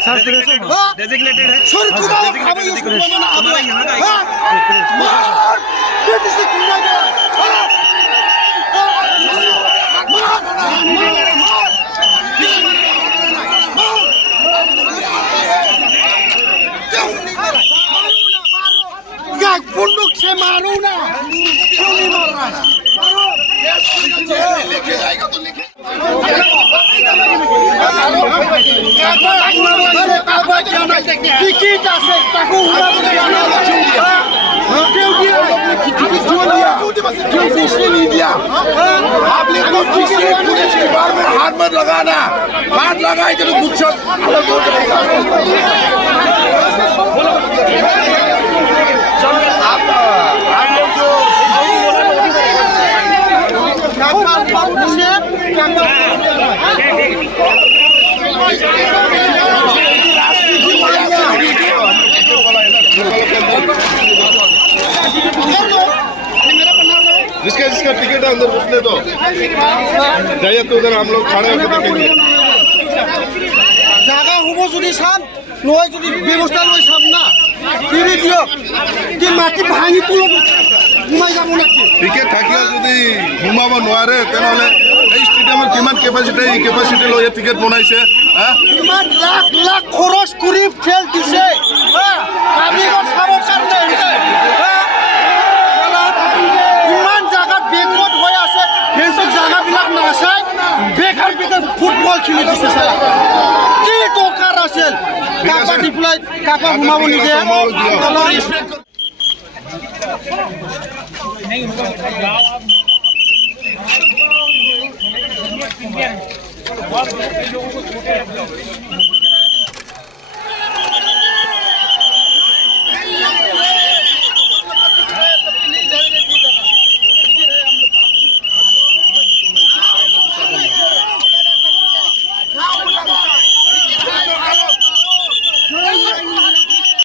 Designated है sir हमारा यहाँ का बंदूक से मारो ना, क्यों नहीं मार रहा है? लेके जाएगा तो लेके टिकट আছে তাকে উড়াতে জানা আছে কেউ দিয়ে क्यों किसी नहीं दिया आपने तो किसी पुलिस के बार में हाथ मत लगाना हाथ लगाए तो गुच्छा अलग हो जाएगा आप लोग जो जिसका जिसका टिकट है अंदर घुसने दो जाइए तो उधर हम लोग खड़े होकर देखेंगे জায়গা হব যদি চাম লয় যদি ব্যৱস্থা লৈ চাম না ফিৰি দিয়ক কি মাটি ভাঙি তুলব ঘুমাই যাব নাকি টিকেট থাকিও যদি ঘুমাব নোৱাৰে তেনেহ'লে এই ষ্টেডিয়ামৰ কিমান কেপাচিটি লৈ টিকেট বনাইছে কিমান লাখ লাখ খৰচ কৰি খেল দিছে পাব্লিকৰ চাবৰ কাৰণে ইমান জায়গাত বেকত হৈ আছে সেই জায়গাবিলাক নাচাই বেকাৰ বেকাৰ ফুটবল খেলি দিছে চালা কি টকাৰ আছিল কাপা দি পেলাই কাপা ঘুমাব নিদিয়ে नहीं